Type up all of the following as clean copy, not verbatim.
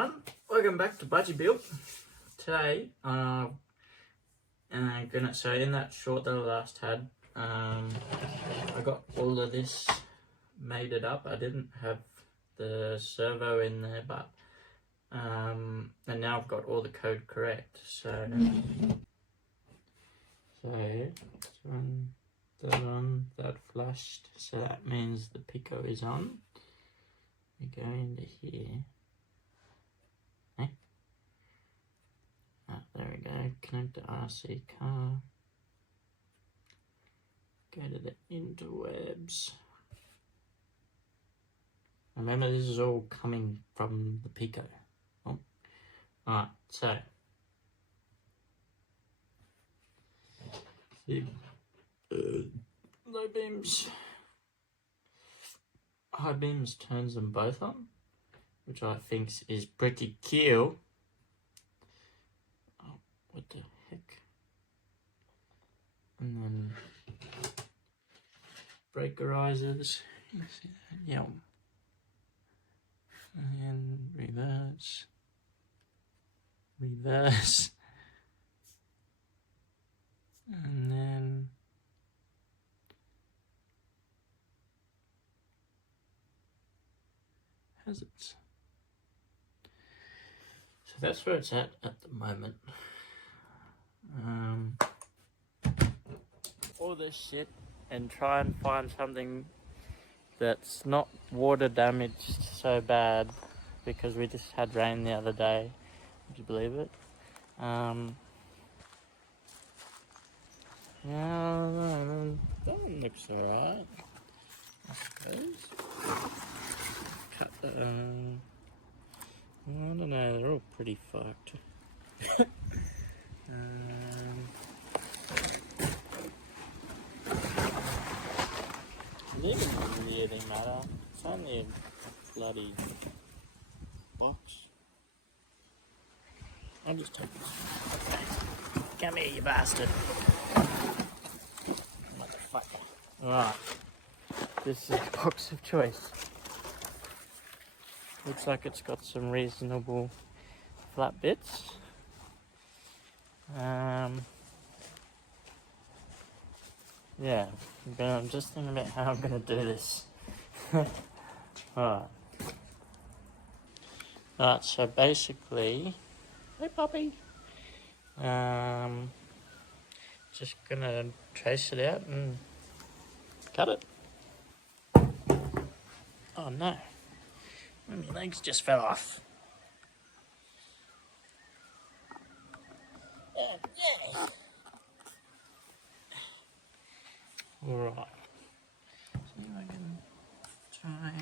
everyone, welcome back to BudgieBuilt. Today, I'm gonna say in that short that I last had, I got all of this mated up. I didn't have the servo in there, but and now I've got all the code correct. So it's on, that flashed, so that means the Pico is on. We go into here. There we go, connect to RC car, go to the interwebs. Remember, this is all coming from the Pico. Oh. Alright, so low beams, high beams turns them both on, which I think is pretty cool. What the heck? And then breakerizers, you see that? Yeah. And reverse, and then hazards. So that's where it's at the moment. All this shit and try and find something that's not water damaged so bad, because we just had rain the other day. Would you believe it? Yeah, that one looks alright, I suppose. Cut the, I don't know, they're all pretty fucked. It doesn't really matter. It's only a bloody box. I'll just take this. Come here, you bastard. Motherfucker. Alright. This is the box of choice. Looks like it's got some reasonable flat bits. Yeah, I'm just thinking about how I'm going to do this. Alright, so basically, hey puppy, just going to trace it out and cut it. Oh no, my legs just fell off. Yeah. Alright, see if I can try.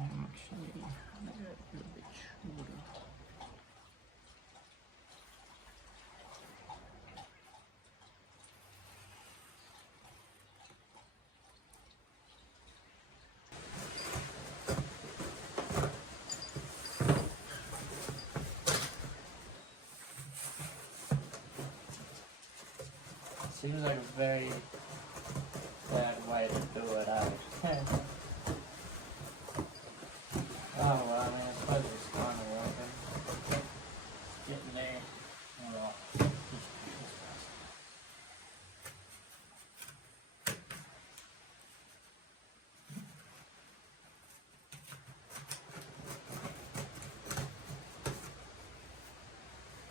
Actually, a little bit shorter. Seems like a very bad way to do it, eh? Oh well, I mean, I suppose it's kind of working. Getting there. Alright.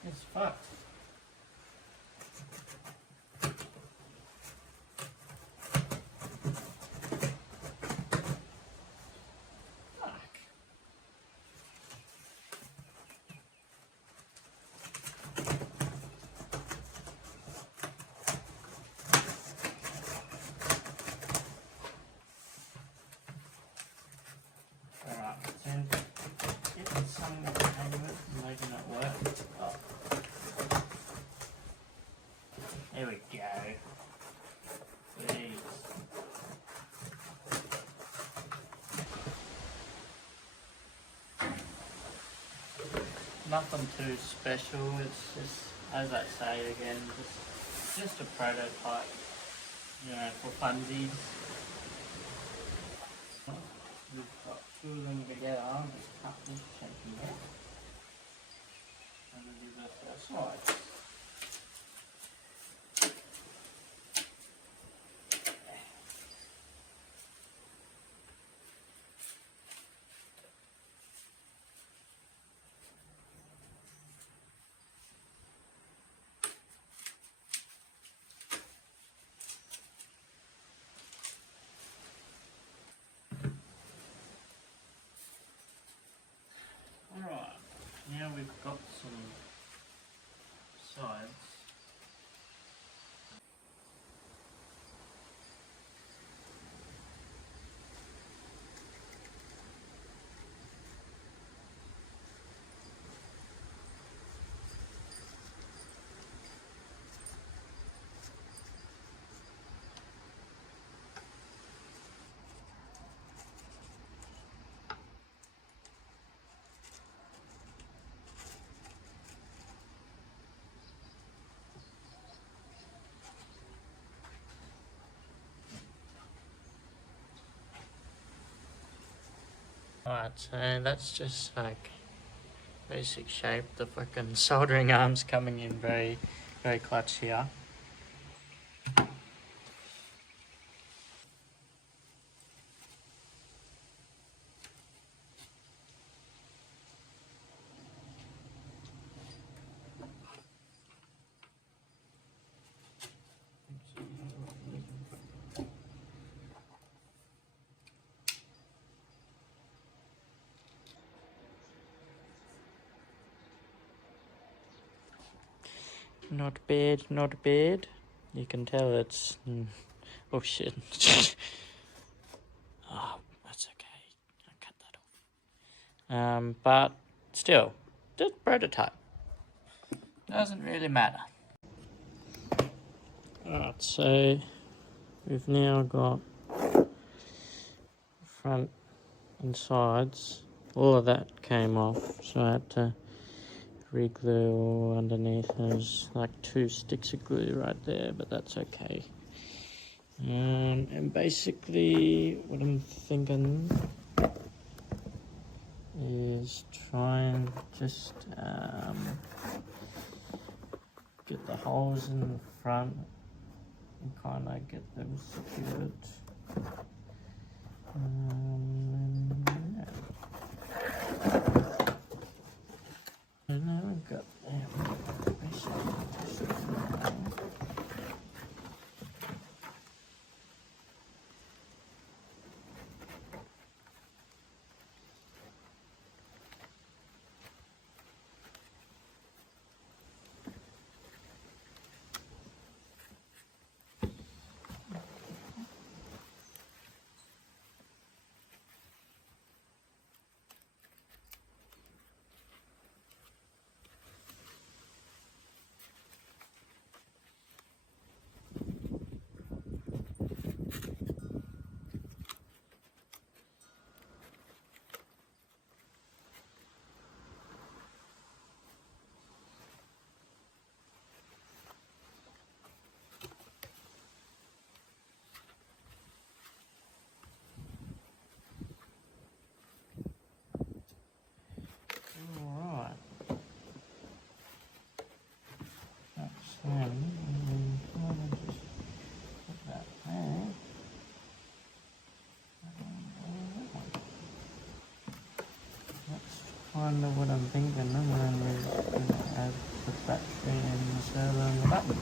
It's fucked. Getting something to hang with, making it work. Oh. Nothing too special. It's just, as I say again, just a prototype, you know, for funsies. We've got two of them together. I'll just cut this section out and then do this outside. Alright, now we've got some sides. Alright, so that's just like basic shape. The fucking soldering arms coming in very, very clutch here. Not bad, not bad. You can tell it's... oh shit. Oh, that's okay. I'll cut that off. But still, just prototype. Doesn't really matter. Alright, so we've now got front and sides. All of that came off, so I had to re-glue all underneath. There's like 2 sticks of glue right there, but that's okay. And basically what I'm thinking is try and just get the holes in the front and kind of get them secured. Yeah. And now we've got kind of what I'm thinking, and then we're going to add the battery and the servo and the button.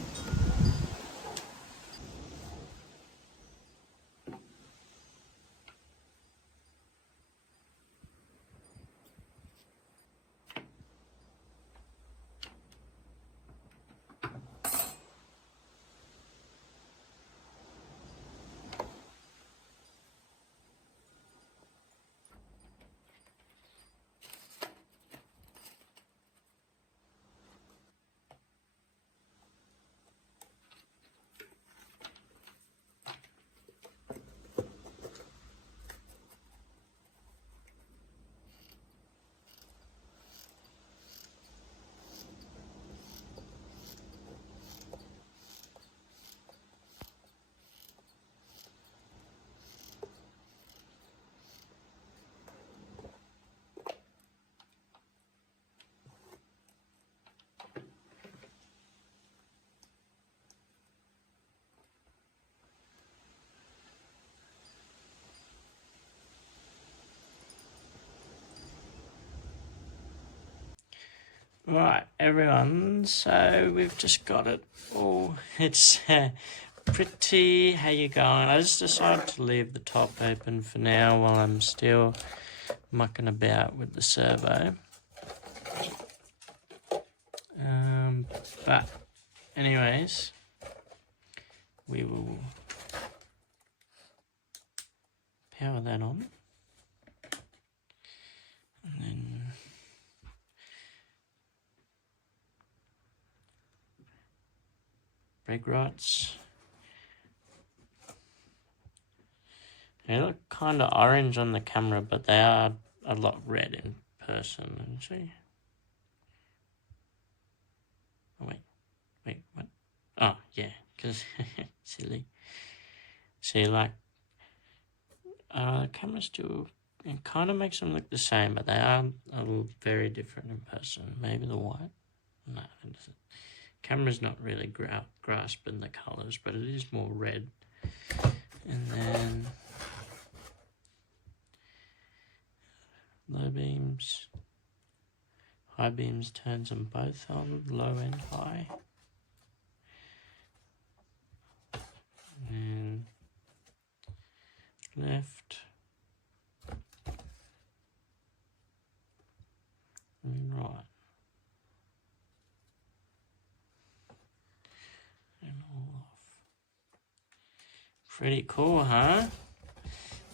Right, everyone, so we've just got it all. It's pretty. How you going? I just decided to leave the top open for now while I'm still mucking about with the servo. But anyways, we will power that on, and then brake rods. They look kind of orange on the camera, but they are a lot red in person. And see. Oh wait, what? Oh yeah, because silly. See, like, cameras do. It kind of makes them look the same, but they are a little very different in person. Maybe the white. No, it doesn't. Camera's not really grasping the colours, but it is more red. And then low beams, high beams turns them both on, low and high. And left and right. And all off. Pretty cool, huh?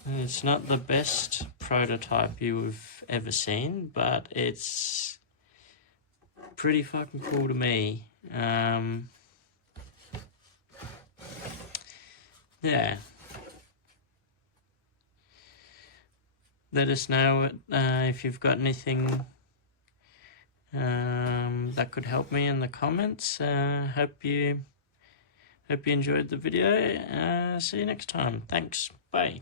It's not the best prototype you've ever seen, but it's pretty fucking cool to me. Yeah. Let us know if you've got anything that could help me in the comments. Hope you enjoyed the video. See you next time. Thanks. Bye.